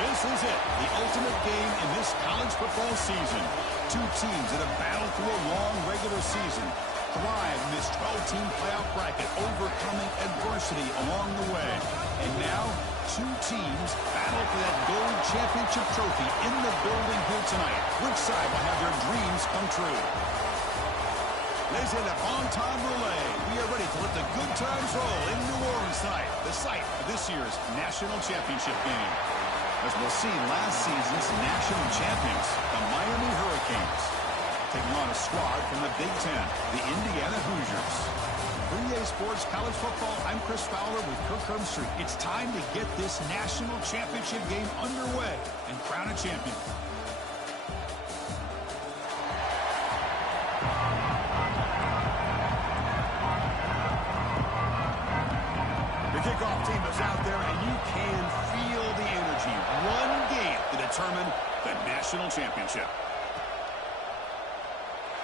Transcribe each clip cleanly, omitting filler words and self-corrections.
This is it, the ultimate game in this college football season. Two teams that have battled through a long regular season, thrived in this 12-team playoff bracket, overcoming adversity along the way. And now, two teams battle for that gold championship trophy in the building here tonight. Which side will have their dreams come true? Ladies and gentlemen, bon relay. We are ready to let the good times roll in New Orleans tonight, the site of this year's national championship game. As we'll see, last season's national champions, the Miami Hurricanes, taking on a squad from the Big Ten, the Indiana Hoosiers. For EA Sports College Football, I'm Chris Fowler with Kirk Herbstreit. It's time to get this national championship game underway and crown a champion. The kickoff team is out there, and you can feel the energy. One game to determine the national championship.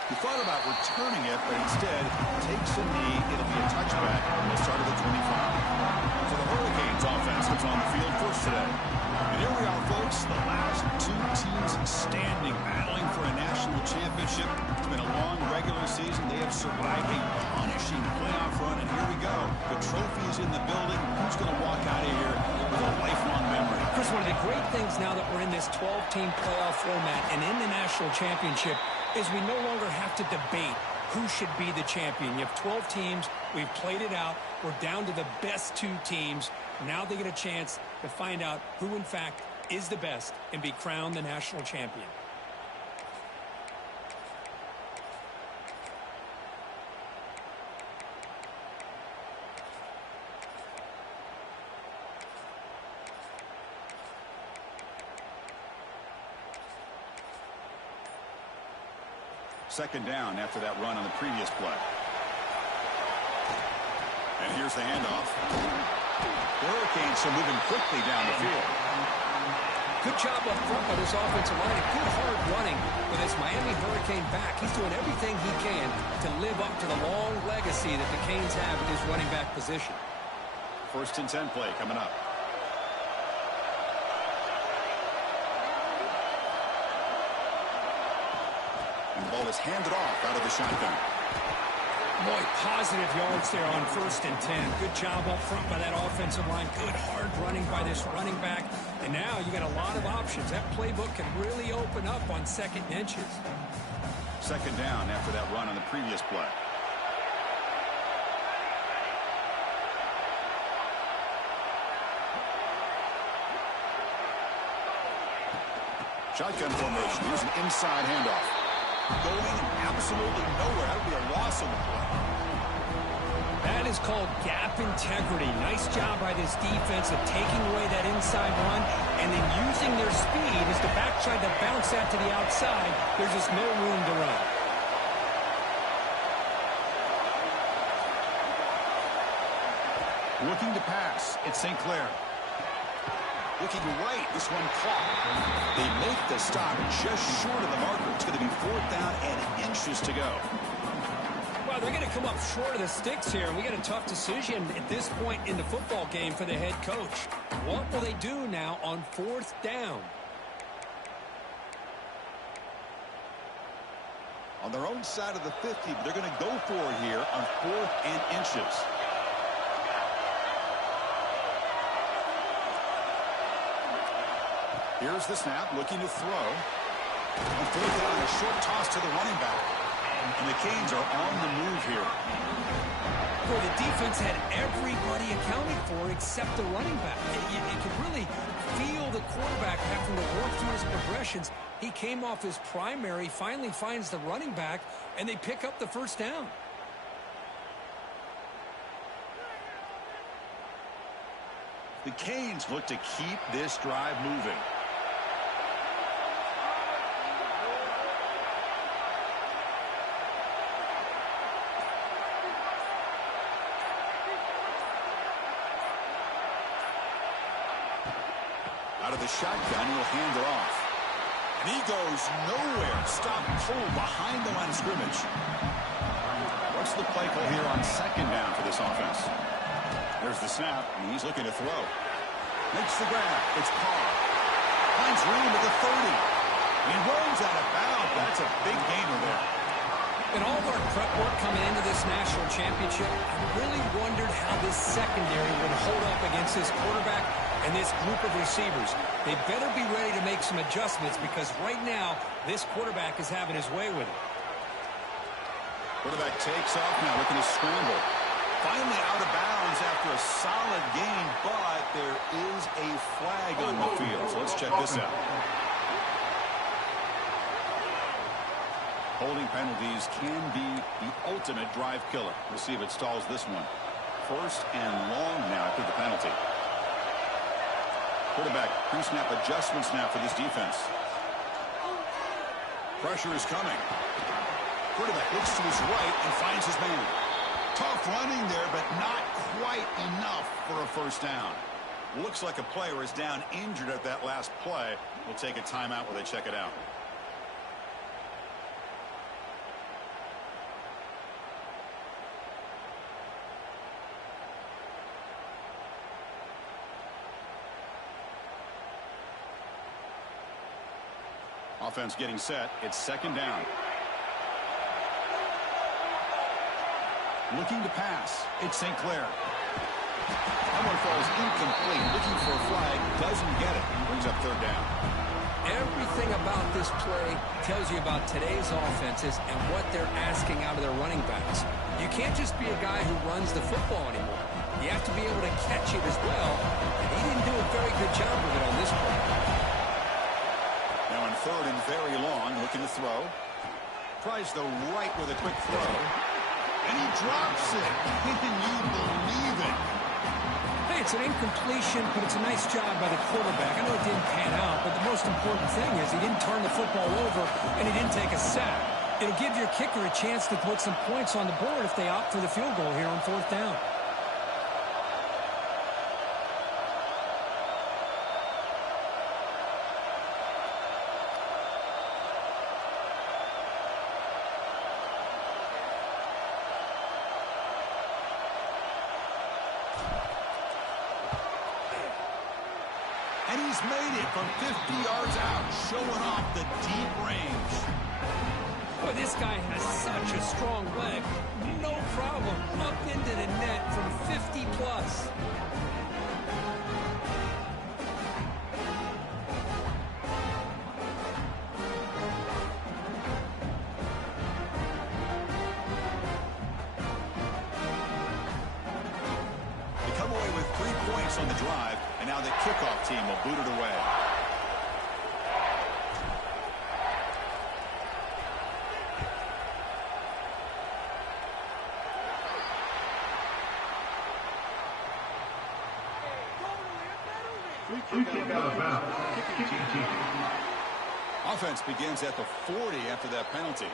You thought about returning it, but instead takes a knee. It'll be a touchback on the start of the 25. So the Hurricanes offense is on the field first today. And here we are, folks, the last two teams standing, battling for a national championship. It's been a long regular season. They have survived a punishing playoff run, and here we go. The trophy is in the building. Who's going to walk out of here with a lifelong memory? Chris, one of the great things now that we're in this 12-team playoff format and in the national championship is we no longer have to debate who should be the champion. You have 12 teams. We've played it out. We're down to the best two teams. Now they get a chance to find out who, in fact, is the best and be crowned the national champion. Second down after that run on the previous play. And here's the handoff. The Hurricanes are moving quickly down the field. Good job up front by this offensive line. And good hard running with this Miami Hurricane back. He's doing everything he can to live up to the long legacy that the Canes have in his running back position. First and 10 play coming up. And the ball is handed off out of the shotgun. Boy, positive yards there on first and 10. Good job up front by that offensive line. Good hard running by this running back. And now you got a lot of options. That playbook can really open up on second and inches. Second down after that run on the previous play. Shotgun formation. Here's an inside handoff. Going absolutely nowhere. That would be a loss on the play. That is called gap integrity. Nice job by this defense of taking away that inside run and then using their speed as the back tried to bounce that to the outside. There's just no room to run. Looking to pass. It's St. Clair. Looking right, this one caught. They make the stop just short of the marker. It's going to be fourth down and inches to go. Well, they're going to come up short of the sticks here. We got a tough decision at this point in the football game for the head coach. What will they do now on fourth down? On their own side of the 50, but they're going to go for it here on fourth and inches. Here's the snap, looking to throw. On fourth down, a short toss to the running back. And the Canes are on the move here. Well, the defense had everybody accounted for except the running back. You could really feel the quarterback having to work through his progressions. He came off his primary, finally finds the running back, and they pick up the first down. The Canes look to keep this drive moving. Out of the shotgun, he'll hand it off. And he goes nowhere. Stop pull behind the line of scrimmage. What's the play call here on second down for this offense? There's the snap, and he's looking to throw. Makes the grab. It's Carr. Finds room at the 30. And he rolls out of bounds. That's a big gainer there. In all of our prep work coming into this national championship, I really wondered how this secondary would hold up against this quarterback and this group of receivers. They better be ready to make some adjustments because right now, this quarterback is having his way with it. Quarterback takes off now, looking to scramble. Finally out of bounds after a solid gain, but there is a flag on the field. So let's check this out. Holding penalties can be the ultimate drive killer. We'll see if it stalls this one. First and long now after the penalty. Quarterback pre-snap adjustments now for this defense. Pressure is coming. Quarterback looks to his right and finds his man. Tough running there, but not quite enough for a first down. Looks like a player is down injured at that last play. We'll take a timeout where they check it out. Offense getting set. It's second down. Looking to pass. It's St. Clair. That one falls incomplete. Looking for a flag. Doesn't get it. Brings up third down. Everything about this play tells you about today's offenses and what they're asking out of their running backs. You can't just be a guy who runs the football anymore. You have to be able to catch it as well. And he didn't do a very good job of it on this play. Now in third and very long, looking to throw. Tries the right with a quick throw. And he drops it. Can you believe it? Hey, it's an incompletion, but it's a nice job by the quarterback. I know it didn't pan out, but the most important thing is he didn't turn the football over and he didn't take a sack. It'll give your kicker a chance to put some points on the board if they opt for the field goal here on fourth down. And he's made it from 50 yards out, showing off the deep range. Boy, this guy has such a strong leg. No problem. Up into the net from 50 plus. They come away with 3 points on the drive, and now the kickoff team will boot it away. Offense begins at the 40 after that penalty.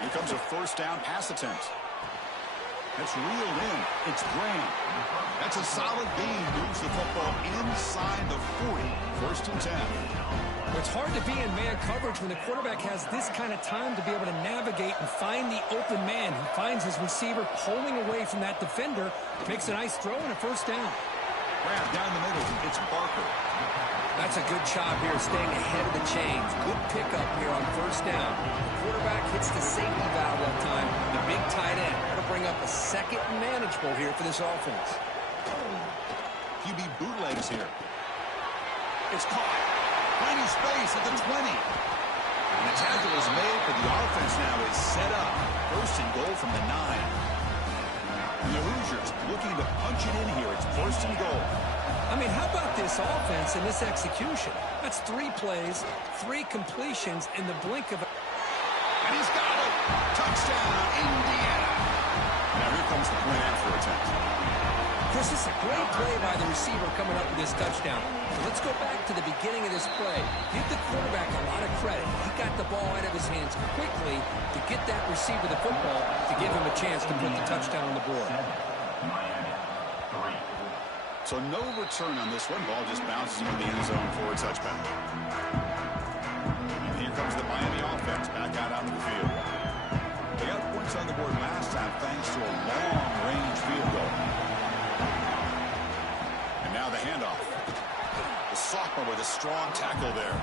Here comes a first down pass attempt. That's reeled in. It's Graham. That's a solid gain. Moves the football inside the 40. First and 10. It's hard to be in man coverage when the quarterback has this kind of time to be able to navigate and find the open man. He finds his receiver pulling away from that defender, makes a nice throw and a first down. Grab down the middle. It's Barker. That's a good job here, staying ahead of the chains. Good pickup here on first down. The quarterback hits the safety valve that time. The big tight end. That'll bring up a second and manageable here for this offense. QB bootlegs here. It's caught. Finding space at the 20. And the tackle is made, but the offense now is set up. First and goal from the 9. And the Hoosiers looking to punch it in here. It's first and goal. I mean, how about this offense and this execution? That's 3 plays, 3 completions in the blink of a... And he's got it. Touchdown, Indiana. Now here comes the point after attempt. Chris, this is a great play by the receiver coming up with this touchdown. So let's go back to the beginning of this play. Give the quarterback a lot of credit. He got the ball out of his hands quickly to get that receiver the football to give him a chance to put the touchdown on the board. So no return on this one. Ball just bounces into the end zone for a touchback. And here comes the Miami offense. for a long-range field goal. And now the handoff. The sophomore with a strong tackle there.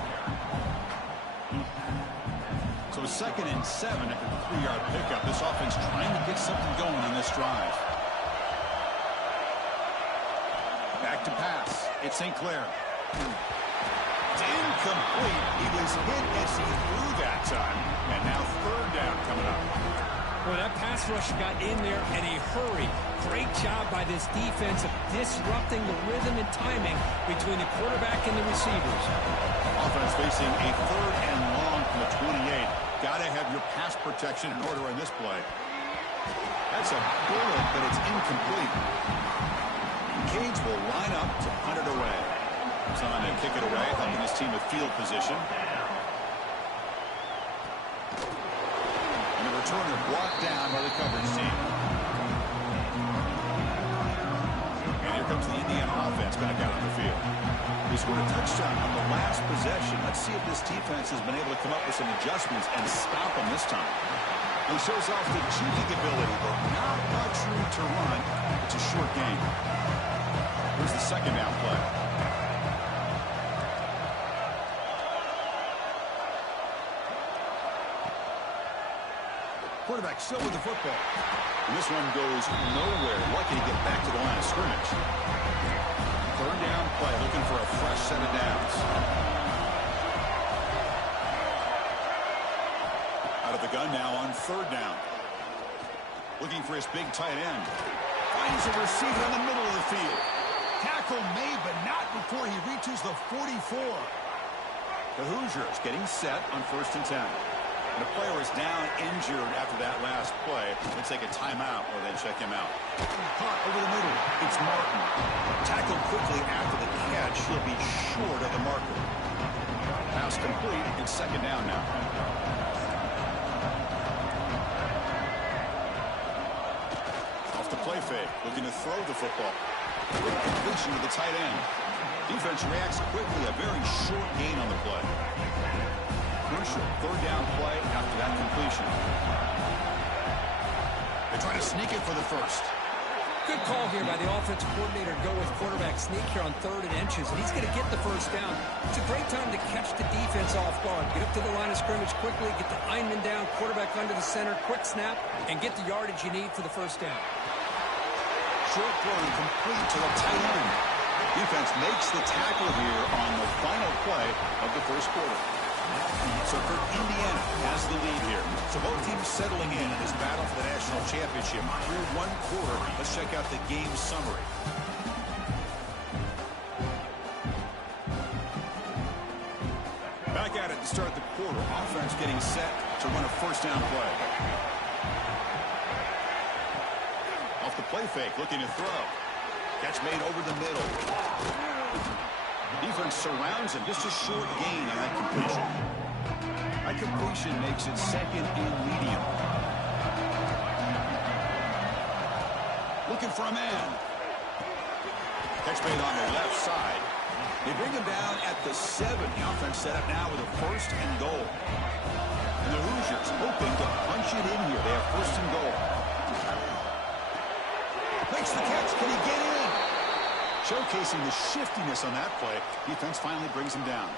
So 2nd and 7 after the 3-yard pickup. This offense trying to get something going on this drive. Back to pass. It's St. Clair. It's incomplete. He was hit as he threw that time. And now 3rd down coming up. Well, that pass rush got in there in a hurry. Great job by this defense of disrupting the rhythm and timing between the quarterback and the receivers. Offense facing a 3rd and long from the 28. Got to have your pass protection in order in this play. That's a bullet, but it's incomplete. Canes will line up to punt it away. Trying to kick it away, helping his team with field position. And the returner brought down by the coverage team. And here comes the Indiana offense back out on the field. He scored a touchdown on the last possession. Let's see if this defense has been able to come up with some adjustments and stop them this time. He shows off the shooting ability, but not much room to run. It's a short game. Here's the 2nd down play. Quarterback still with the football. And this one goes nowhere. Lucky to get back to the line of scrimmage. 3rd down play, looking for a fresh set of downs. Out of the gun now on 3rd down. Looking for his big tight end. Finds a receiver in the middle of the field. Tackle made, but not before he reaches the 44. The Hoosiers getting set on 1st and 10. And the player is down injured after that last play. They'll take a timeout or then check him out. Caught over the middle. It's Martin. Tackled quickly after the catch. He'll be short of the marker. Pass complete. It's 2nd down now. Off the play fake. Looking to throw the football. Quick completion to the tight end. Defense reacts quickly. A very short gain on the play. Crucial 3rd down play after that completion. They're trying to sneak it for the 1st. Good call here by the offensive coordinator to go with quarterback sneak here on 3rd and inches, and he's going to get the 1st down. It's a great time to catch the defense off guard. Get up to the line of scrimmage quickly, get the lineman down, quarterback under the center, quick snap, and get the yardage you need for the 1st down. Short throw complete to the tight end. Defense makes the tackle here on the final play of the 1st quarter. So for Indiana has the lead here. So both teams settling in this battle for the national championship. Through 1 quarter, let's check out the game summary. Back at it to start the quarter. Offense getting set to run a 1st down play. Off the play fake, looking to throw. Catch made over the middle. Defense surrounds him. Just a short gain on that completion. That completion makes it 2nd and medium. Looking for a man. Catch made on the left side. They bring him down at the 7. The offense set up now with a 1st and goal. And the Hoosiers hoping to punch it in here. They have 1st and goal. Makes the catch. Can he get in? Showcasing the shiftiness on that play. Defense finally brings him down.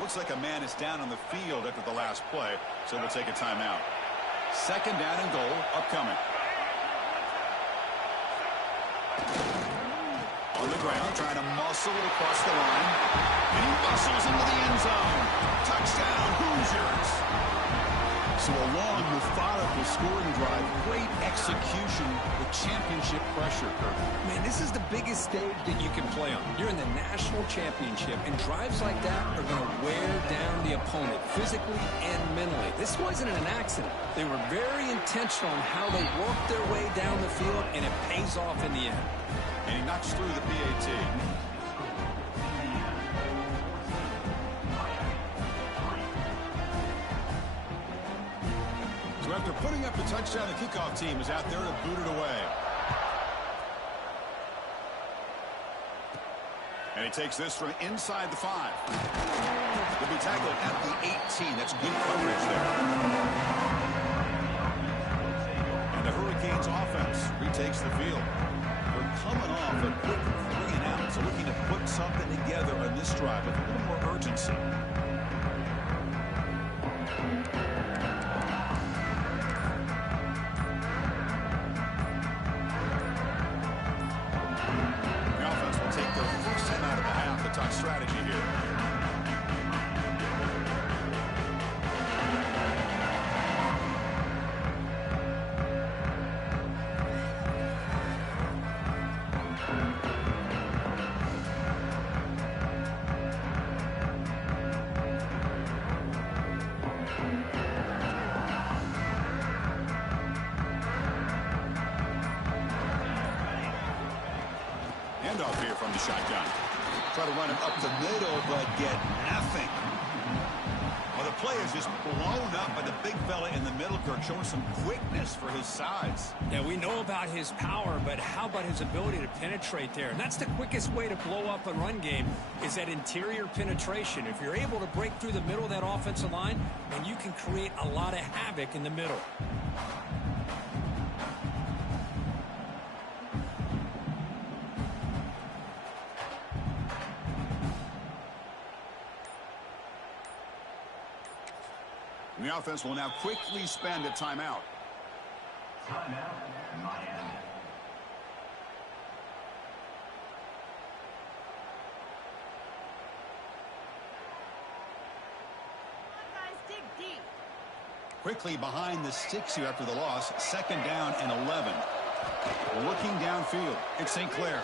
Looks like a man is down on the field after the last play, so we'll take a timeout. 2nd down and goal upcoming. On the ground, trying to muscle it across the line. And he muscles into the end zone. Touchdown, Hoosiers. So a long, methodical scoring drive. Great execution with championship pressure, Kirk. Man, this is the biggest stage that you can play on. You're in the national championship, and drives like that are going to wear down the opponent physically and mentally. This wasn't an accident. They were very intentional in how they worked their way down the field, and it pays off in the end. And he knocks through the PAT. So after putting up the touchdown, the kickoff team is out there to boot it away. And he takes this from inside the 5. He'll be tackled at the 18. That's good coverage there. And the Hurricanes offense retakes the field. They're coming off a quick 3-and-out, so looking to put something together on this drive with a little more urgency. The offense will take their first time out of the half to talk strategy here. Handoff here from the shotgun. Try to run him up the middle, but get nothing. Well, the play is just blown up by the big fella in the middle, Kirk, showing some quickness for his size. Yeah, we know about his power, but how about his ability to penetrate there? And that's the quickest way to blow up a run game, is that interior penetration. If you're able to break through the middle of that offensive line, then you can create a lot of havoc in the middle. The offense will now quickly spend a timeout. Timeout, Miami. Guys, dig deep. Quickly behind the sticks here after the loss. 2nd down and 11. Looking downfield. It's St. Clair.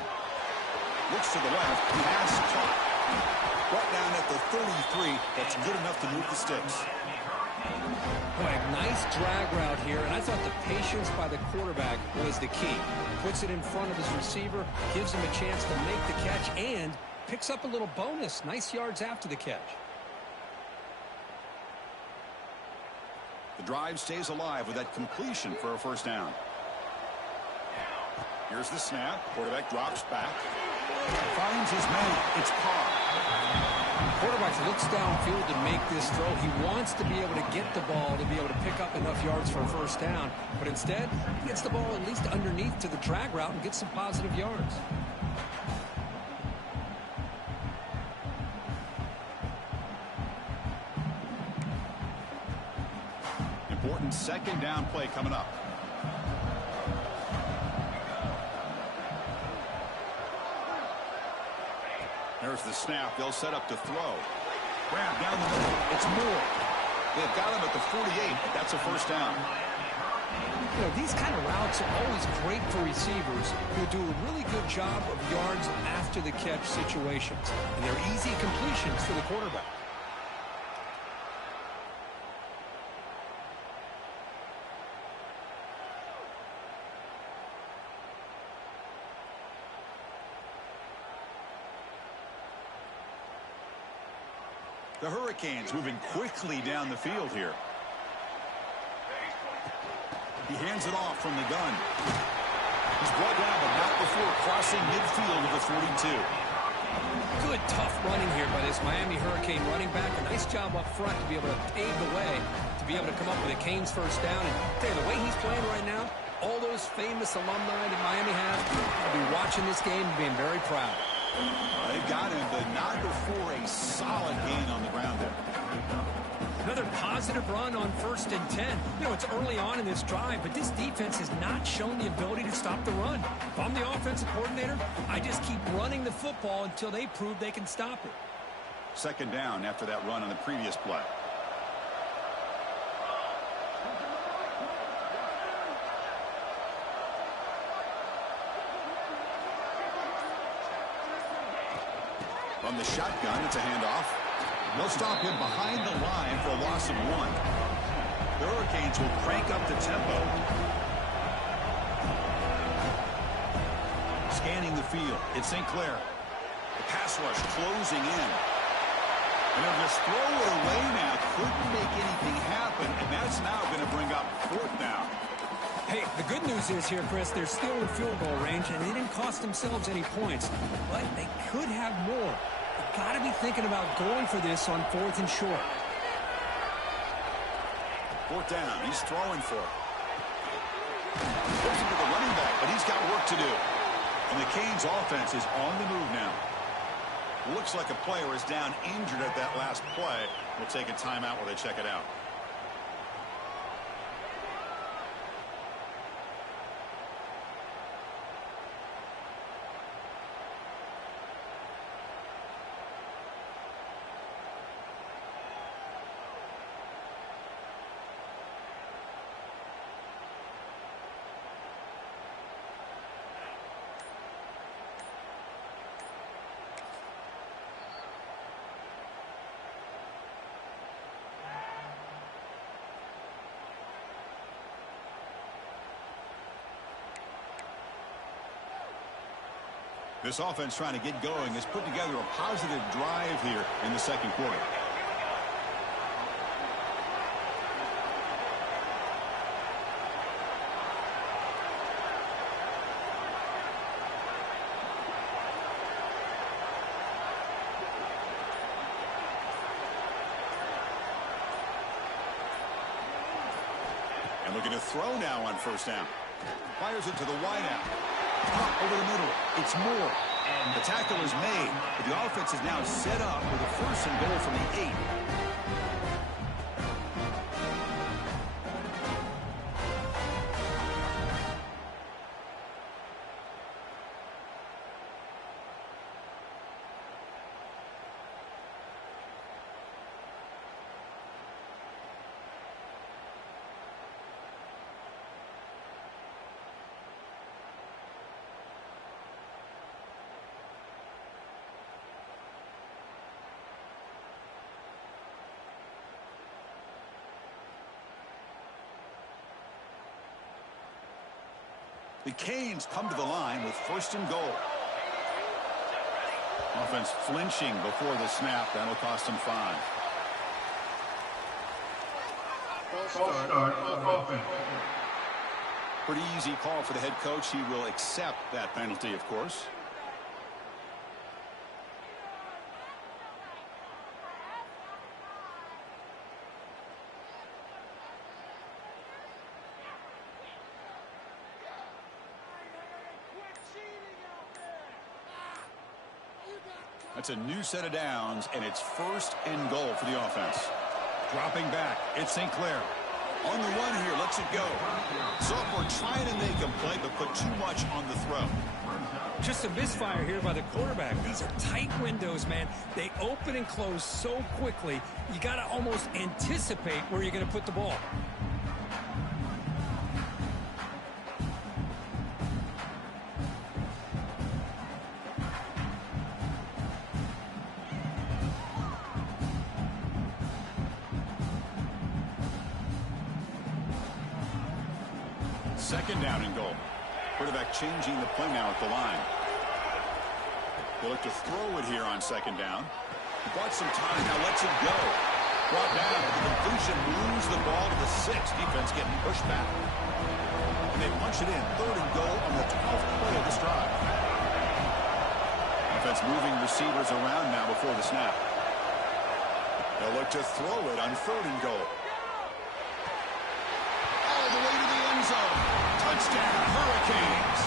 Looks to the left. Pass caught. Brought down at the 33. That's good enough to move the sticks. Boy, nice drag route here, and I thought the patience by the quarterback was the key. Puts it in front of his receiver, gives him a chance to make the catch, and picks up a little bonus. Nice yards after the catch. The drive stays alive with that completion for a first down. Here's the snap. Quarterback drops back. Finds his man. It's Carr. Quarterback looks downfield to make this throw. He wants to be able to get the ball to be able to pick up enough yards for a first down. But instead, he gets the ball at least underneath to the drag route and gets some positive yards. Important 2nd down play coming up. There's the snap. They'll set up to throw. Grab down the middle. It's Moore. They've got him at the 48. That's a first down. You know, these kind of routes are always great for receivers who do a really good job of yards after the catch situations. And they're easy completions for the quarterback. The Hurricanes moving quickly down the field here. He hands it off from the gun. He's brought down, but not before crossing midfield of the 42. Good, tough running here by this Miami Hurricane running back. A nice job up front to be able to pave the way, to be able to come up with a Canes first down. And tell you, the way he's playing right now, all those famous alumni that Miami has will be watching this game and being very proud. They've got him, but not before a solid gain on the ground there. Another positive run on 1st and 10. You know, it's early on in this drive, but this defense has not shown the ability to stop the run. If I'm the offensive coordinator, I just keep running the football until they prove they can stop it. 2nd down after that run on the previous play. From the shotgun, it's a handoff. They'll stop him behind the line for a loss of 1. The Hurricanes will crank up the tempo. Scanning the field. It's St. Clair. The pass rush closing in. And they'll just throw it away now. Couldn't make anything happen, and that's now going to bring up 4th down. Hey, the good news is here, Chris, they're still in field goal range, and they didn't cost themselves any points. But they could have more. They've got to be thinking about going for this on 4th and short. 4th down. He's throwing for it. Goes into the running back, but he's got work to do. And the Canes offense is on the move now. Looks like a player is down injured at that last play. We'll take a timeout while they check it out. This offense trying to get going has put together a positive drive here in the second quarter. And looking to throw now on first down. Fires it to the wideout. Up over the middle. It's Moore. And the tackle is made. But the offense is now set up with a first and goal from the 8. The Canes come to the line with first and goal. Offense flinching before the snap. That'll cost them 5. Pretty easy call for the head coach. He will accept that penalty, of course. That's a new set of downs, and it's first and goal for the offense. Dropping back, it's St. Clair. On the run here, lets it go. Sophomore trying to make a play, but put too much on the throw. Just a misfire here by the quarterback. These are tight windows, man. They open and close so quickly, you got to almost anticipate where you're going to put the ball. Second down and goal. Quarterback changing the play now at the line. They look to throw it here on second down. He bought some time, now lets it go. Brought down. The completion moves the ball to the 6. Defense getting pushed back. And they punch it in. Third and goal on the 12th play of this drive. Offense moving receivers around now before the snap. They'll look to throw it on third and goal. All the way to the end zone. Touchdown, Hurricanes.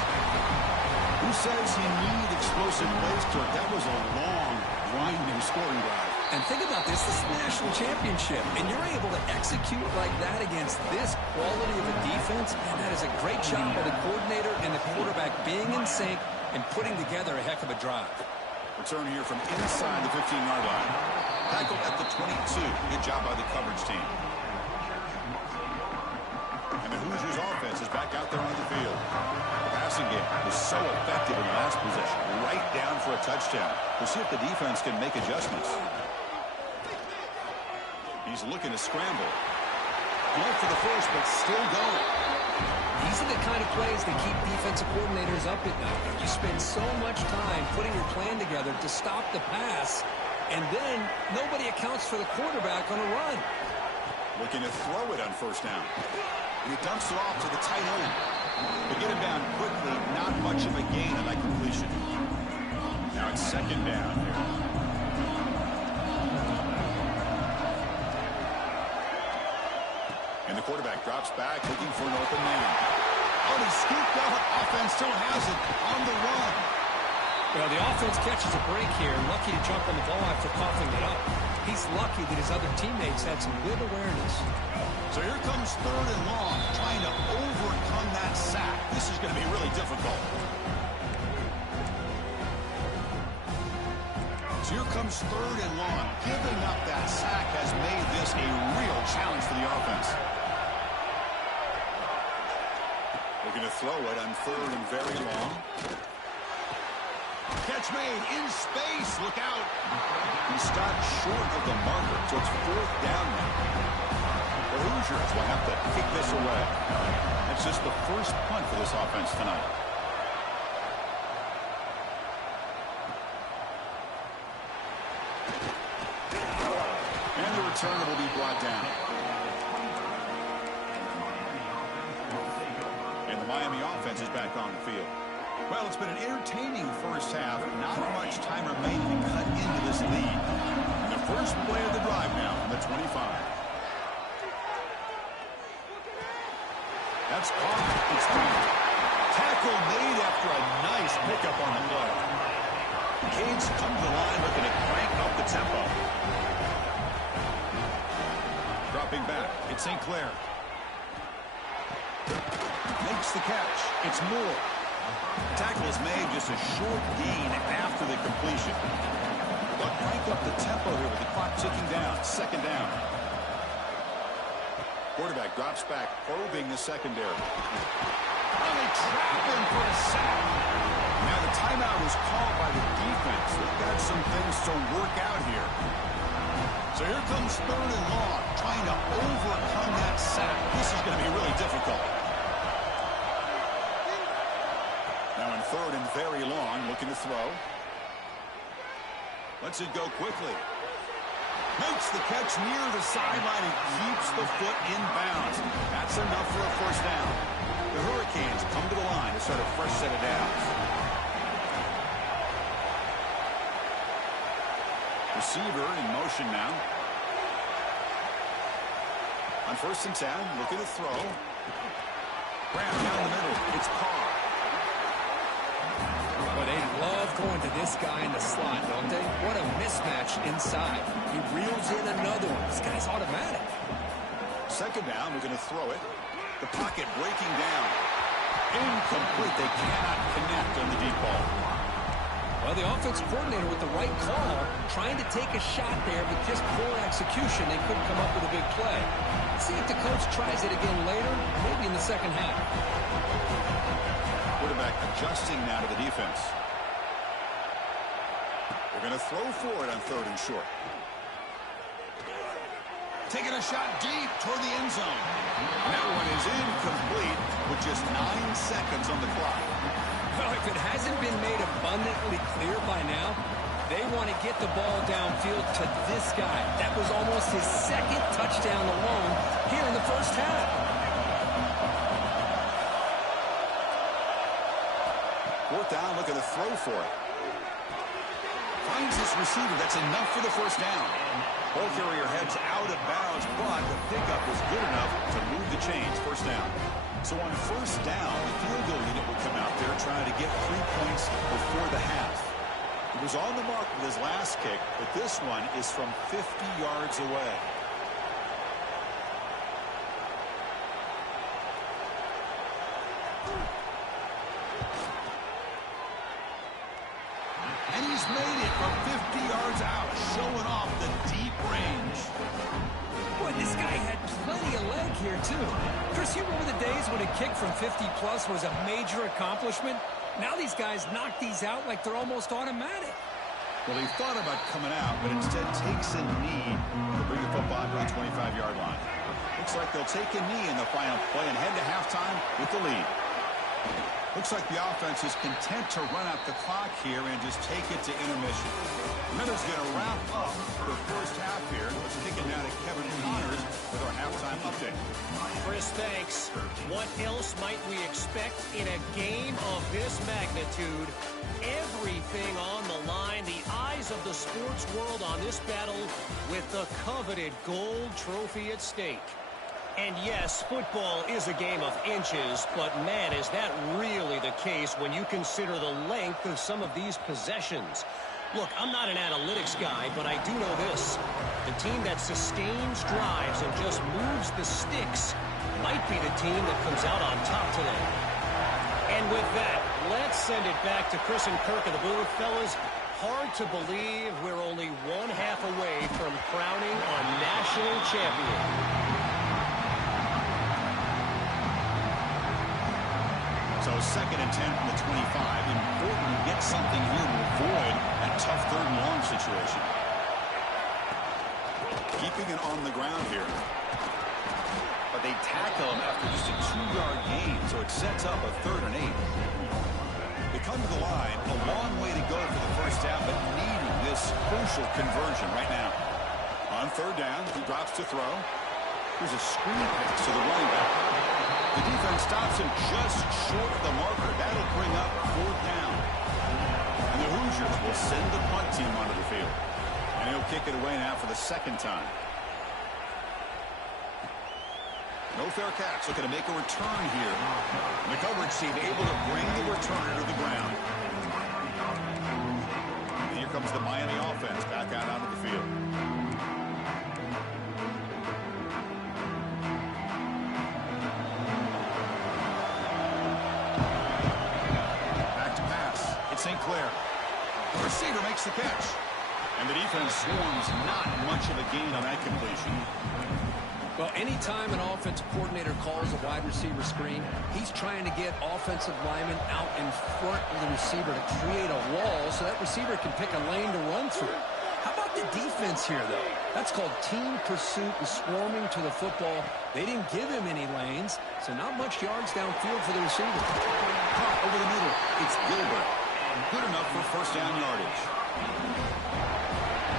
Who says you need explosive plays, Kirk? That was a long, grinding scoring drive. And think about this is the national championship, and you're able to execute like that against this quality of a defense, and that is a great job by the coordinator and the quarterback being in sync and putting together a heck of a drive. Return here from inside the 15-yard line. Tackled at the 22. Good job by the coverage team. And the Hoosiers offense is back out there on the field. The passing game was so effective in the last possession. Right down for a touchdown. We'll see if the defense can make adjustments. He's looking to scramble. Went for the first, but still going. These are the kind of plays that keep defensive coordinators up at night. You spend so much time putting your plan together to stop the pass, and then nobody accounts for the quarterback on a run. Looking to throw it on first down. And he dumps it off to the tight end. They get him down quickly. Not much of a gain on that completion. Now it's second down here. And the quarterback drops back, looking for an open man. Oh, he scooped up. Offense still has it on the run. Well, the offense catches a break here. Lucky to jump on the ball after coughing it up. He's lucky that his other teammates had some good awareness. So here comes 3rd and long, trying to overcome that sack. This is going to be really difficult. So here comes 3rd and long. Giving up that sack has made this a real challenge for the offense. They're going to throw it on 3rd and very long. Catch made in space. Look out. He stopped short of the marker, so it's 4th down now. The Hoosiers will have to kick this away. That's just the first punt for this offense tonight. And the return will be brought down. And the Miami offense is back on the field. Well, it's been an entertaining first half. Not much time remaining to cut into this lead. And the first play of the drive now from the 25. That's caught. It's down. Tackle made after a nice pickup on the play. Canes come to the line looking to crank up the tempo. Dropping back. It's St. Clair. Makes the catch. It's Moore. Tackle is made, just a short gain after the completion. They'll crank up the tempo here with the clock ticking down. 2nd down. Quarterback drops back, probing the secondary. And they trap him for a sack. Now the timeout was called by the defense. They've got some things to work out here. So here comes 3rd and long, trying to overcome that sack. This is going to be really difficult. Now in 3rd and very long, looking to throw. Lets it go quickly. Makes the catch near the sideline and keeps the foot in bounds. That's enough for a first down. The Hurricanes come to the line to start a fresh set of downs. Receiver in motion now. On 1st and 10, looking to throw. Grab down the middle. It's Carr. Well, they love going to this guy in the slot, don't they? What a mismatch inside. He reels in another one. This guy's automatic. 2nd down, we're going to throw it. The pocket breaking down. Incomplete. They cannot connect on the deep ball. Well, the offense coordinator with the right call, trying to take a shot there, but just poor execution. They couldn't come up with a big play. Let's see if the coach tries it again later, maybe in the second half. Quarterback adjusting now to the defense. They're going to throw for it on 3rd and short. Taking a shot deep toward the end zone. And that one is incomplete with just 9 seconds on the clock. Well, if it hasn't been made abundantly clear by now, they want to get the ball downfield to this guy. That was almost his 2nd touchdown alone here in the first half. 4th down, looking to throw for it. Finds his receiver. That's enough for the first down. Ball carrier heads out of bounds, but the pickup was good enough to move the chains. First down. So on 1st down, the field goal unit would come out there trying to get 3 points before the half. He was on the mark with his last kick, but this one is from 50 yards away. And he's made it from 50 yards out, showing off the deep range. Boy, this guy had plenty of leg here, too. Chris, you remember the days when a kick from 50-plus was a major accomplishment? Now these guys knock these out like they're almost automatic. Well, he thought about coming out, but instead takes a knee to bring the football to the 25-yard line. Looks like they'll take a knee in the final play and head to halftime with the lead. Looks like the offense is content to run out the clock here and just take it to intermission. Miller's going to wrap up the first half here. Let's kick it now to Kevin Connors with our halftime update. Chris, thanks. What else might we expect in a game of this magnitude? Everything on the line. The eyes of the sports world on this battle with the coveted gold trophy at stake. And yes, football is a game of inches, but man, is that really the case when you consider the length of some of these possessions. Look, I'm not an analytics guy, but I do know this. The team that sustains drives and just moves the sticks might be the team that comes out on top today. And with that, let's send it back to Chris and Kirk of the booth. Fellas, hard to believe we're only one half away from crowning our national champion. So 2nd and 10 from the 25. Important to get something here to avoid a tough 3rd and long situation. Keeping it on the ground here. But they tackle him after just a 2-yard gain, so it sets up a 3rd and 8. They come to the line, a long way to go for the first down, but needing this crucial conversion right now. On 3rd down, he drops to throw. Here's a screen pass to the running back. The defense stops him just short of the marker. That'll bring up 4th down. And the Hoosiers will send the punt team onto the field. And he'll kick it away now for the 2nd time. No fair catch. Looking to make a return here. And the coverage team able to bring the returner to the ground. And here comes the Miami offense back out onto the field. St. Clair. The receiver makes the catch. And the defense swarms not much of a gain on that completion. Well, anytime an offensive coordinator calls a wide receiver screen, he's trying to get offensive linemen out in front of the receiver to create a wall so that receiver can pick a lane to run through. How about the defense here, though? That's called team pursuit and swarming to the football. They didn't give him any lanes, so not much yards downfield for the receiver. Caught over the middle. It's Gilbert. Good enough for 1st down yardage.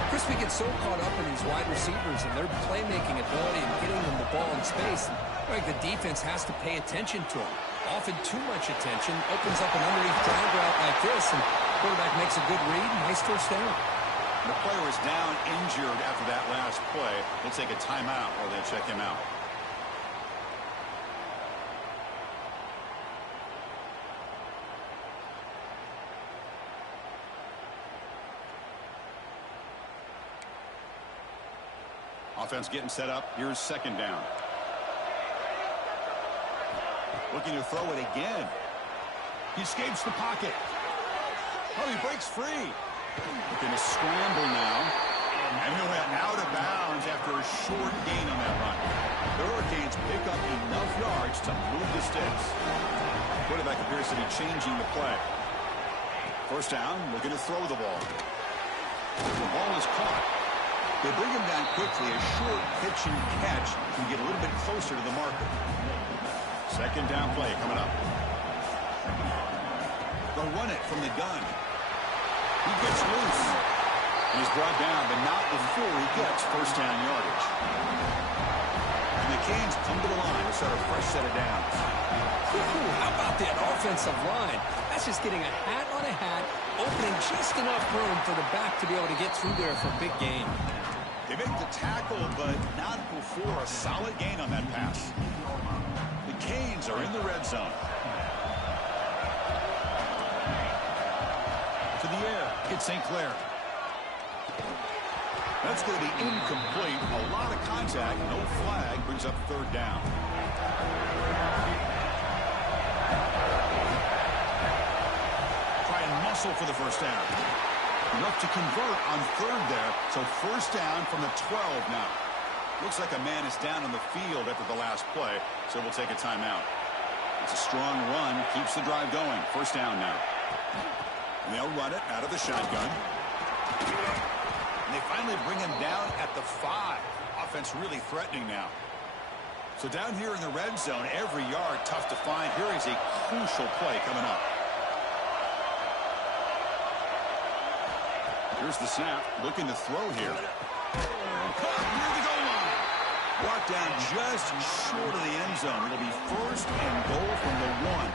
Chris, we get so caught up in these wide receivers and their playmaking ability and getting them the ball in space. Like the defense has to pay attention to them. Often too much attention opens up an underneath drag route like this, and quarterback makes a good read. Nice 1st down. The player is down injured after that last play. They'll take a timeout while they check him out. Offense getting set up. Here's 2nd down. Looking to throw it again. He escapes the pocket. Oh, he breaks free. Looking to scramble now. And he went out of bounds after a short gain on that run. The Hurricanes pick up enough yards to move the sticks. Quarterback appears to be changing the play. 1st down, looking to throw the ball. The ball is caught. They bring him down quickly. A short pitch and catch can get a little bit closer to the marker. 2nd down play coming up. They'll run it from the gun. He gets loose. And he's brought down, but not before he gets 1st down yardage. And the Canes come to the line to start a fresh set of downs. Ooh, how about that offensive line? That's just getting a hat on a hat, opening just enough room for the back to be able to get through there for a big gain. They make the tackle, but not before a solid gain on that pass. The Canes are in the red zone. To the air, it's St. Clair. That's going to be incomplete. A lot of contact, no flag, brings up 3rd down. Try and muscle for the 1st down. Enough to convert on 3rd there, so 1st down from the 12 now. Looks like a man is down on the field after the last play, so we'll take a timeout. It's a strong run, keeps the drive going. 1st down now. And they'll run it out of the shotgun. And they finally bring him down at the 5. Offense really threatening now. So down here in the red zone, every yard tough to find. Here is a crucial play coming up. Here's the snap, looking to throw here. Caught near the goal line. Brought down just short of the end zone. It'll be 1st and goal from the 1.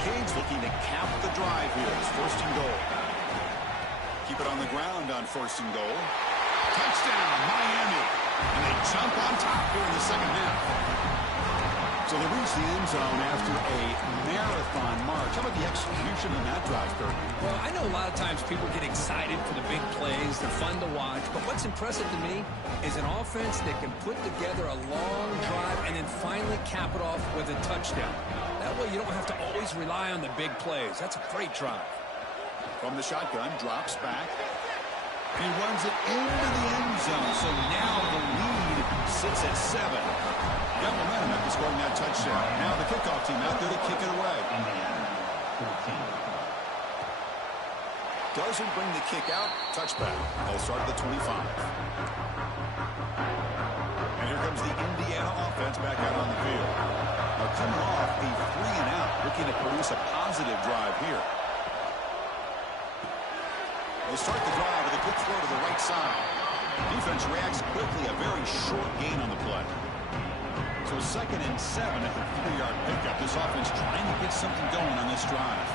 Canes looking to cap the drive here. It's 1st and goal. Keep it on the ground on 1st and goal. Touchdown, Miami. And they jump on top here in the second half. So they reach the end zone after a marathon march. How about the execution on that drive, Kirk? Well, I know a lot of times people get excited for the big plays. They're fun to watch. But what's impressive to me is an offense that can put together a long drive and then finally cap it off with a touchdown. That way you don't have to always rely on the big plays. That's a great drive. From the shotgun, drops back. He runs it into the end zone. So now the lead sits at 7. Got momentum after scoring that touchdown. Now the kickoff team out there to kick it away. Doesn't bring the kick out. Touchback. They'll start at the 25. And here comes the Indiana offense back out on the field. Now coming off a 3-and-out, looking to produce a positive drive here. They start the drive with a quick throw to the right side. Defense reacts quickly. A very short gain on the play. So 2nd and 7 at the 3-yard pickup. This offense trying to get something going on this drive.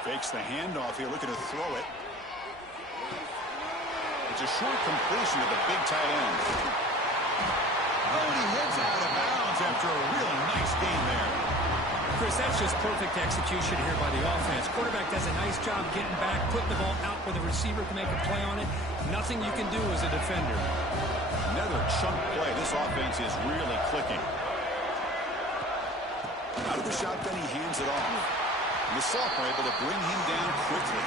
Fakes the handoff here, looking to throw it. It's a short completion to the big tight end. Oh, and he heads out of bounds after a really nice gain there. Chris, that's just perfect execution here by the offense. Quarterback does a nice job getting back, putting the ball out where the receiver can make a play on it. Nothing you can do as a defender. Another chunk play. This offense is really clicking. Out of the shotgun, he hands it off. And the sophomore able to bring him down quickly.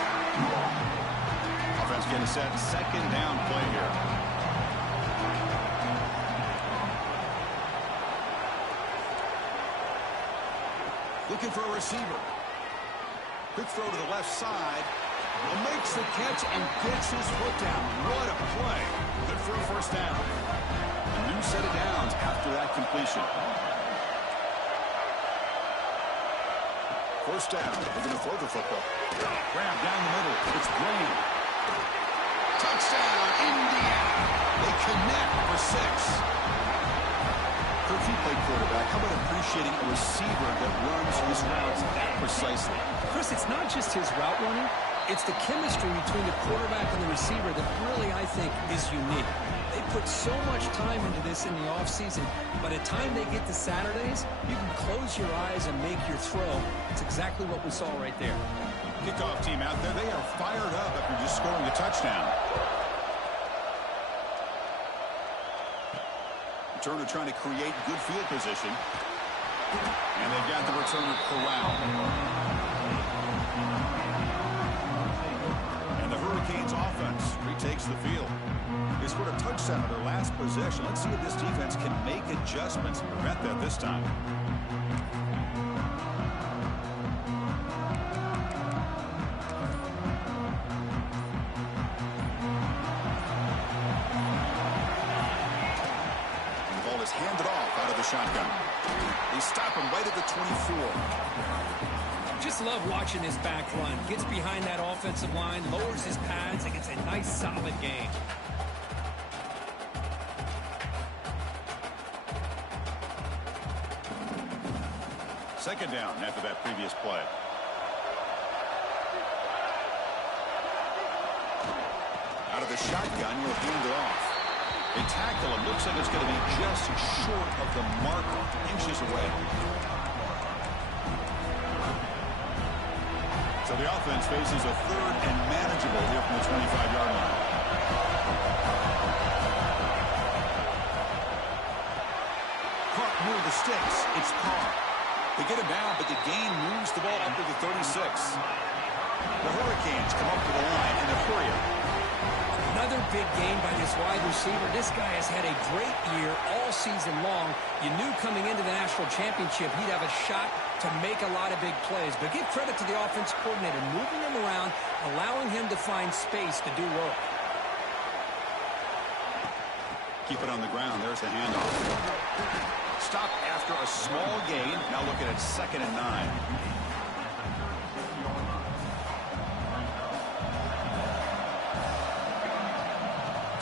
Offense getting set. 2nd down play here. Looking for a receiver. Quick throw to the left side. Makes the catch and gets his foot down. What a play. Good for a first down. A new set of downs after that completion. First down. They're going to throw the football. Grab down the middle. It's Graham. Touchdown, Indiana. They connect for 6. If you play quarterback, how about appreciating a receiver that runs his routes that precisely? Chris, it's not just his route running. It's the chemistry between the quarterback and the receiver that really, I think, is unique. They put so much time into this in the offseason. By the time they get to Saturdays, you can close your eyes and make your throw. It's exactly what we saw right there. Kickoff team out there. They are fired up after just scoring a touchdown. Returner trying to create good field position. And they've got the returner corralled. And the Hurricanes offense retakes the field. They scored a touchdown on their last possession. Let's see if this defense can make adjustments and prevent that this time. Handed off out of the shotgun. They stop him right at the 24. Just love watching this back run. Gets behind that offensive line, lowers his pads, and gets a nice solid gain. Second down after that previous play. Out of the shotgun, he'll hand it off. They tackle him. Looks like it's going to be just short of the marker, inches away. So the offense faces a 3rd and manageable here from the 25-yard line. Caught near the sticks. It's Carr. They get him down, but the gain moves the ball up to the 36. The Hurricanes come up to the line in a hurry. Another big gain by this wide receiver. This guy has had a great year all season long. You knew coming into the national championship he'd have a shot to make a lot of big plays. But give credit to the offense coordinator, moving him around, allowing him to find space to do work. Keep it on the ground. There's the handoff. Stop after a small gain. Now looking at 2nd and 9.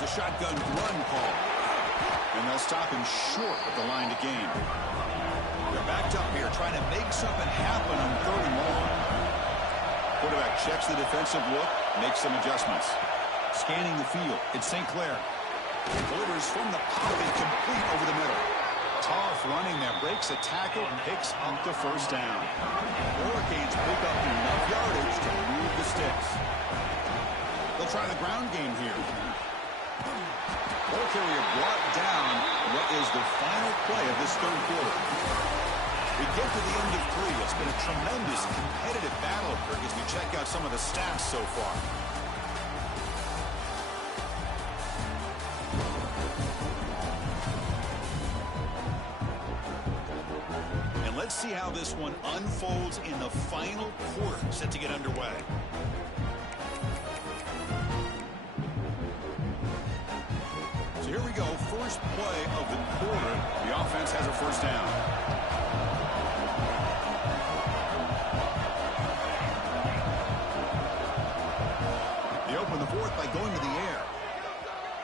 Shotgun run call. And they'll stop him short at the line to gain. They're backed up here trying to make something happen on 3rd and long. Quarterback checks the defensive look, makes some adjustments. Scanning the field. It's St. Clair. Delivers from the pocket, complete over the middle. Tough running there, breaks a tackle, picks up the first down. Hurricanes pick up enough yardage to move the sticks. They'll try the ground game here. Ball carrier brought down what is the final play of this third quarter. We get to the end of 3. It's been a tremendous competitive battle, Kirk, as we check out some of the stats so far. And let's see how this one unfolds in the final quarter, set to get underway. So here we go, first play of the quarter. The offense has a first down. The fourth by going to the air.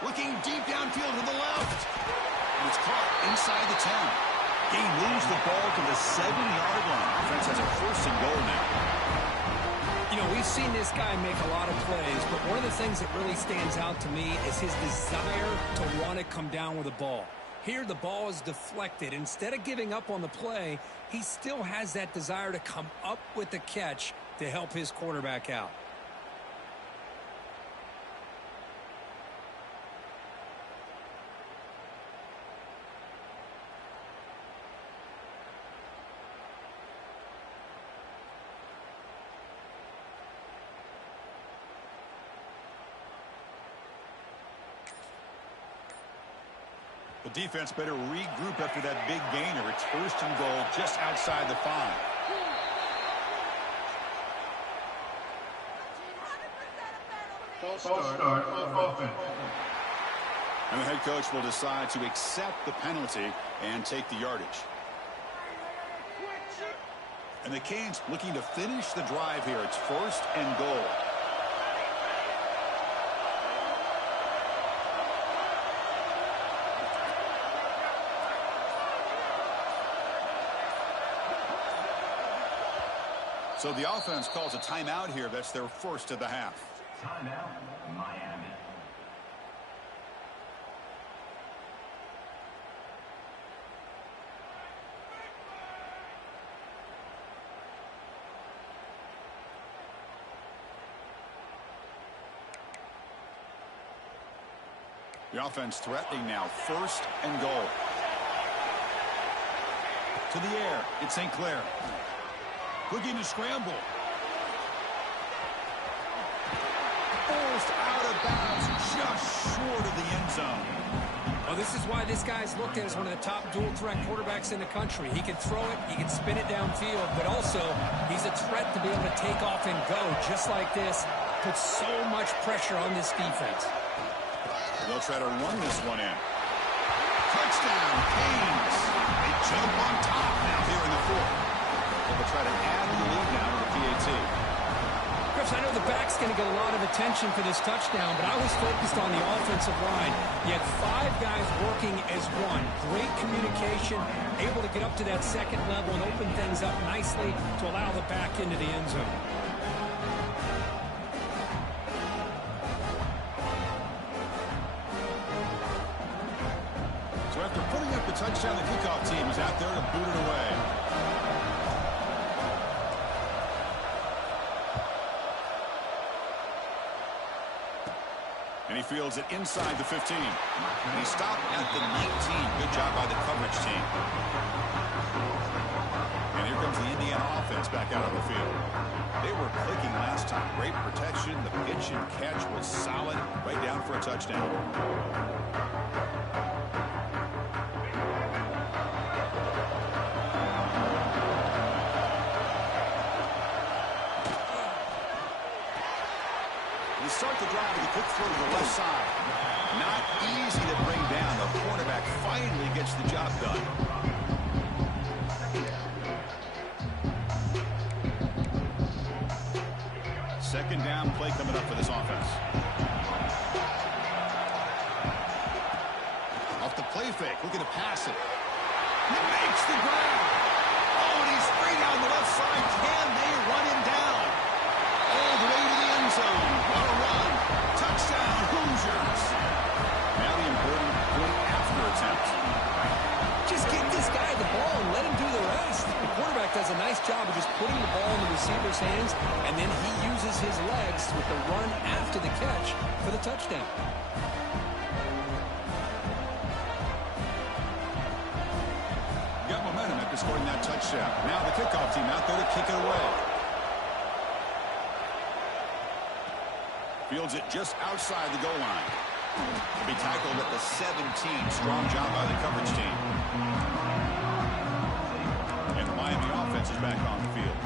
Looking deep downfield to the left. And it's caught inside the 10. Gain moves the ball to the 7-yard line. Offense has a first and goal now. You know, we've seen this guy make a lot of plays, but one of the things that really stands out to me is his desire to want to come down with the ball. Here, the ball is deflected. Instead of giving up on the play, he still has that desire to come up with the catch to help his quarterback out. The defense better regroup after that big gainer. It's first and goal just outside the 5. False start offense. And the head coach will decide to accept the penalty and take the yardage. And the Canes looking to finish the drive here. It's first and goal. So the offense calls a timeout here. That's their first of the half. Timeout, Miami. The offense threatening now. First and goal. To the air. It's St. Clair. Looking to scramble. Forced out of bounds, just short of the end zone. Well, this is why this guy's looked at as one of the top dual-threat quarterbacks in the country. He can throw it, he can spin it downfield, but also he's a threat to be able to take off and go just like this. Puts so much pressure on this defense. They'll try to run this one in. Touchdown, Canes. They jump on top now here in the fourth. They'll try to add the lead now to the PAT. Chris, I know the back's going to get a lot of attention for this touchdown, but I was focused on the offensive line. You had 5 guys working as one. Great communication, able to get up to that second level and open things up nicely to allow the back into the end zone. So after putting up the touchdown, the kickoff team is out there to boot it away. And he fields it inside the 15. And he stopped at the 19. Good job by the coverage team. And here comes the Indiana offense back out on the field. They were clicking last time. Great protection. The pitch and catch was solid. Right down for a touchdown. You start the drive with a quick throw to the left side. Not easy to bring down. The cornerback finally gets the job done. Second down play coming up for this offense. Off the play fake, looking to pass it. He makes the grab. Oh, and he's free down the left side. Can they run him down? All the way to the end zone. On a run. Touchdown, Hoosiers. Now the important job of just putting the ball in the receiver's hands, and then he uses his legs with the run after the catch for the touchdown. Got momentum after scoring that touchdown. Now the kickoff team out there to kick it away. Fields it just outside the goal line. To be tackled at the 17. Strong job by the coverage team. And the Miami offense is back on the field.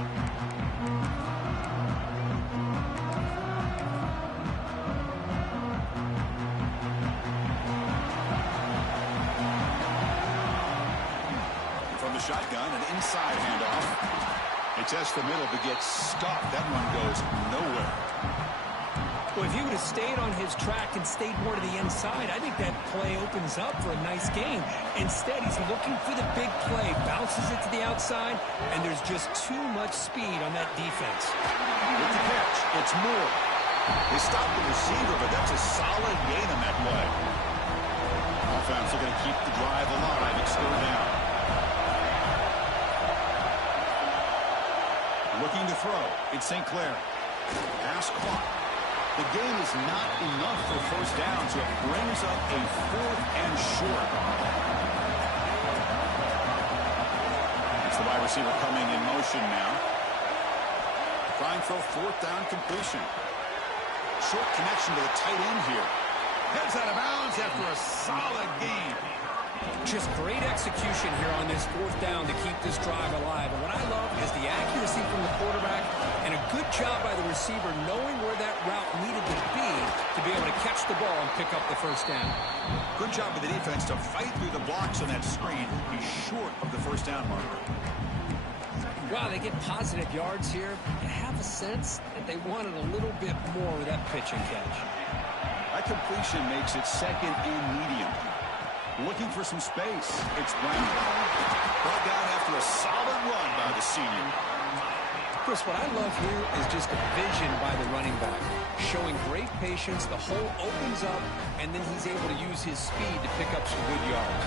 From the shotgun, an inside handoff. They test the middle but gets stopped. That one goes nowhere. Well, if he would have stayed on his track and stayed more to the inside, I think that play opens up for a nice gain. Instead, he's looking for the big play, bounces it to the outside, and there's just too much speed on that defense. With the catch, it's Moore. They stopped the receiver, but that's a solid gain on that play. Offense looking to keep the drive alive. It's third down. Looking to throw. It's St. Clair. Pass caught. The gain is not enough for first down, so it brings up a 4th and short. It's the wide receiver coming in motion now. Trying for a 4th down completion. Short connection to the tight end here. Heads out of bounds after a solid gain. Just great execution here on this 4th down to keep this drive alive. And what I love is the accuracy from the quarterback and a good job by the receiver knowing where that route needed to be able to catch the ball and pick up the first down. Good job by the defense to fight through the blocks on that screen. He's short of the first down marker. Wow, they get positive yards here. You have a sense that they wanted a little bit more with that pitch and catch. That completion makes it 2nd and medium. Looking for some space. It's Brown. Brought down after a solid run by the senior. Chris, what I love here is just the vision by the running back. Showing great patience, the hole opens up, and then he's able to use his speed to pick up some good yards.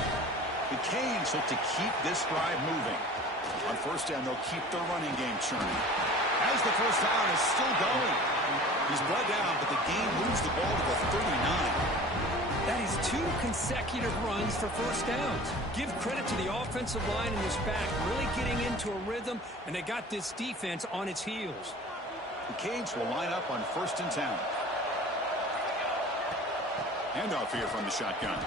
The Canes look to keep this drive moving. On first down, they'll keep their running game churning. As the first down is still going. He's brought down, but the game moves the ball to the 39. That is 2 consecutive runs for first downs. Give credit to the offensive line in this back, really getting into a rhythm, and they got this defense on its heels. The Canes will line up on 1st and 10. Handoff here from the shotgun.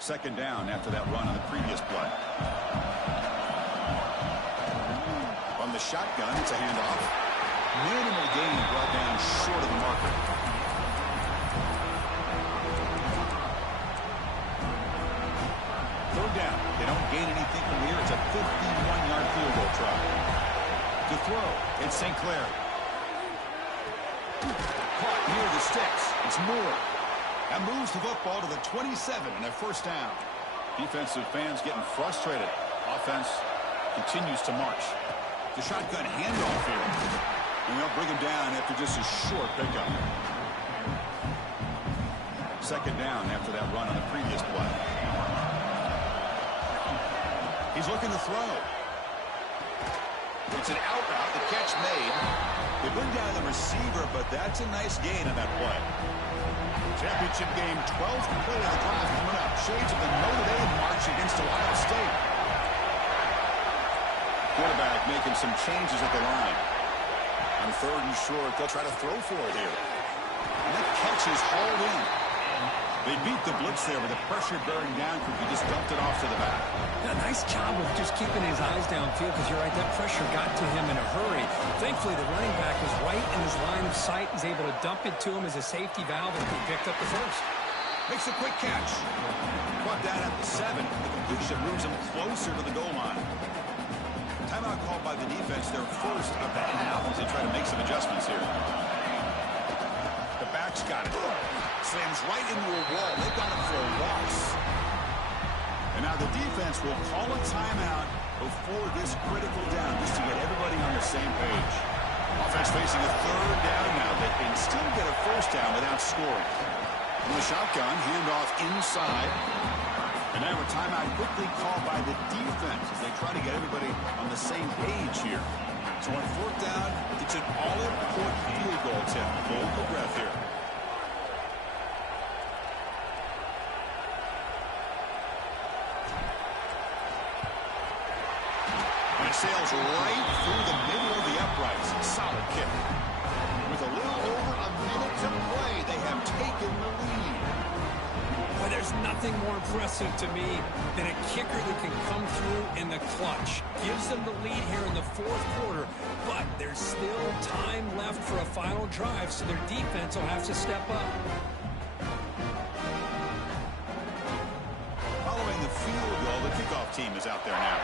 Second down after that run on the previous play. From the shotgun, it's a handoff. Minimal gain brought down short of the marker. Third down. They don't gain anything from here. It's a 51-yard field goal try. To throw, it's St. Clair. Caught near the sticks. It's Moore. And moves the football to the 27 and a first down. Defensive fans getting frustrated. Offense continues to march. The shotgun handoff here. And they'll bring him down after just a short pickup. Second down after that run on the previous play. He's looking to throw. It's an out route. The catch made. They bring down the receiver, but that's a nice gain on that play. Championship game, 12th play of the drive coming up. Shades of the Notre Dame march against Ohio State. Quarterback making some changes at the line. On 3rd and short, they'll try to throw for it here. And that catch is hauled in. They beat the blitz there with the pressure bearing down because he just dumped it off to the back. Yeah, nice job of just keeping his eyes downfield because you're right, that pressure got to him in a hurry. Thankfully, the running back was right in his line of sight. He's able to dump it to him as a safety valve, and he picked up the first. Makes a quick catch. Caught down at the 7. The completion moves him closer to the goal line. Timeout called by the defense, their first of the half as they try to make some adjustments here. quarterback's got it. Slams right into a wall. They've got him for a loss. And now the defense will call a timeout before this critical down, just to get everybody on the same page. Offense facing a third down now. They can still get a first down without scoring. From the shotgun, handoff inside. And now a timeout quickly called by the defense as they try to get everybody on the same page here. So on fourth down, it's an all-important field goal attempt. Hold your breath here. And it sails right through the middle of the uprights. Solid kick. With a little over a minute to play, they have taken the lead. Boy, there's nothing more impressive to me than a kicker that can come through in the clutch. Gives them the lead here in the fourth quarter, but there's still time left for a final drive, so their defense will have to step up. Following the field goal, the kickoff team is out there now.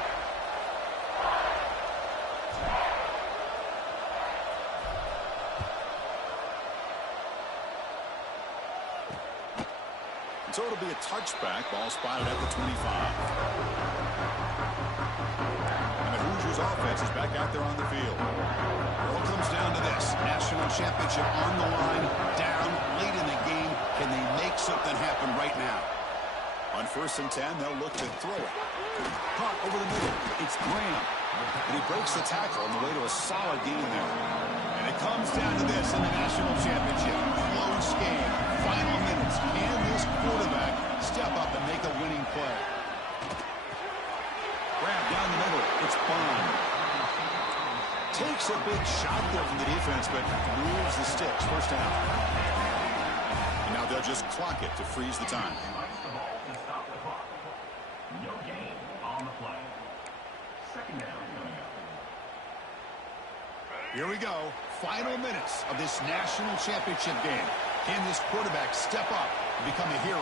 So it'll be a touchback. Ball spotted at the 25. And the Hoosiers offense is back out there on the field. It all comes down to this. National championship on the line, down late in the game. Can they make something happen right now? On 1st and 10, they'll look to throw it. Caught over the middle. It's Graham. And he breaks the tackle on the way to a solid gain there. And it comes down to this in the national championship. Close game. Final minutes. Can this quarterback step up and make a winning play? Grab down the middle. It's Bond. Takes a big shot there from the defense, but moves the sticks. First down. And now they'll just clock it to freeze the time. No gain on the play. Second down coming up. Here we go. Final minutes of this national championship game. Can this quarterback step up and become a hero?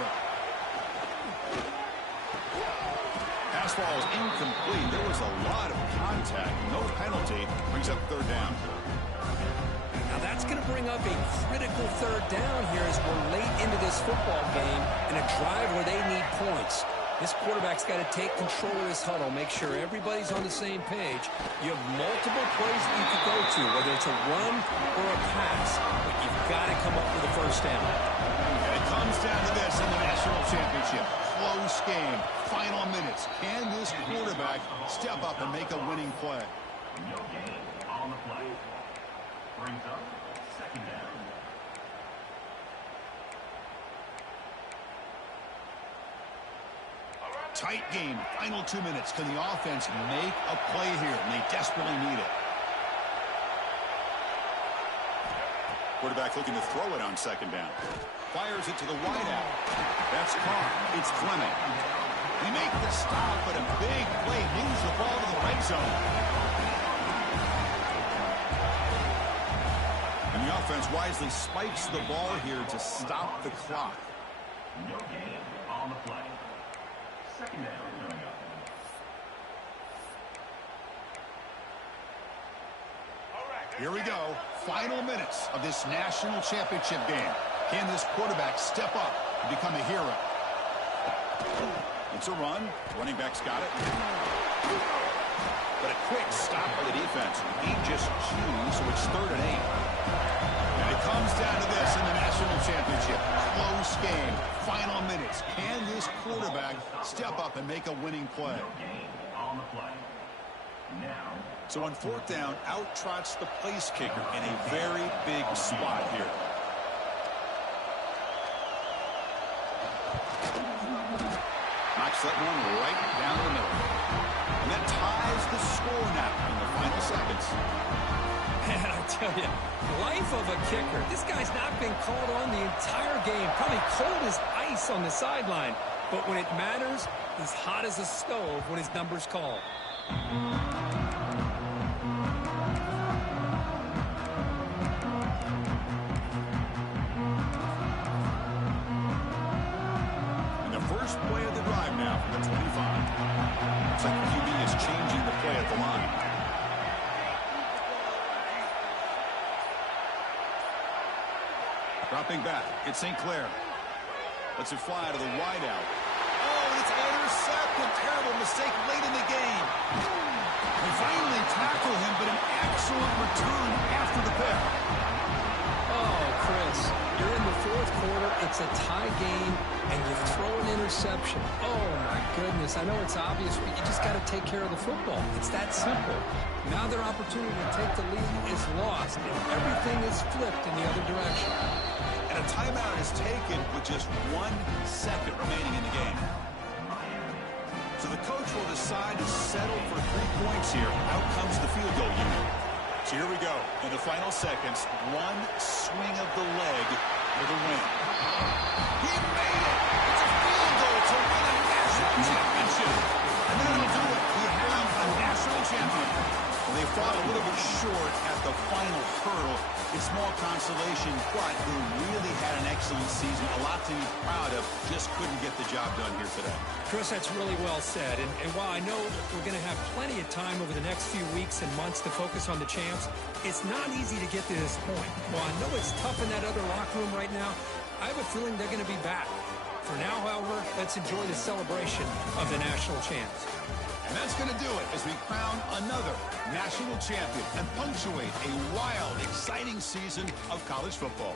Pass ball is incomplete. There was a lot of contact. No penalty. Brings up third down. Now that's going to bring up a critical third down here as we're late into this football game in a drive where they need points. This quarterback's got to take control of this huddle, make sure everybody's on the same page. You have multiple plays that you could go to, whether it's a run or a pass, but you've got to come up with a first down. And it comes down to this in the national championship. Close game. Final minutes. Can this quarterback step up and make a winning play? No gain on the play. Brings up second down. Tight game. Final 2 minutes. Can the offense make a play here? And they desperately need it. Quarterback looking to throw it on second down. Fires it to the wideout. That's Carr. It's Fleming. They make the stop, but a big play moves the ball to the red zone. And the offense wisely spikes the ball here to stop the clock. No gain on the play. Second down coming up. Here we go. Final minutes of this national championship game. Can this quarterback step up and become a hero? It's a run. Running back's got it. But a quick stop by the defense. He just chews, so it's 3rd and 8. And it comes down to this in the national championship. Close game. Final minutes. Can this quarterback step up and make a winning play? No gain on the play. Now. So on 4th down, out trots the place kicker in a very big spot here. Knocks that one right down the middle. And that ties the score now in the final seconds. Man, I tell you, life of a kicker. This guy's not been called on the entire game. Probably cold as ice on the sideline. But when it matters, he's hot as a stove when his number's called. And the first play of the drive now from the 25. Looks like the QB is changing the play at the line. Dropping back, it's St. Clair. Lets it fly to the wideout. Oh, and it's intercepted. Terrible mistake late in the game. They finally tackle him, but an excellent return after the pick. Oh, Chris, you're in the fourth quarter. It's a tie game, and you throw an interception. Oh, my goodness. I know it's obvious, but you just got to take care of the football. It's that simple. Now their opportunity to take the lead is lost, and everything is flipped in the other direction. And a timeout is taken with just 1 second remaining in the game. So the coach will decide to settle for 3 points here. Out comes the field goal unit. So here we go. In the final seconds, 1 swing of the leg for the win. He made it! It's a field goal to win a national championship. And that'll do it. We have a national champion. Well, they fought a little bit short at the final hurdle. It's small consolation, but they really had an excellent season. A lot to be proud of. Just couldn't get the job done here today. Chris, that's really well said. And while I know we're going to have plenty of time over the next few weeks and months to focus on the champs, it's not easy to get to this point. While I know it's tough in that other locker room right now, I have a feeling they're going to be back. For now, however, let's enjoy the celebration of the national champs. And that's going to do it as we crown another national champion and punctuate a wild, exciting season of college football.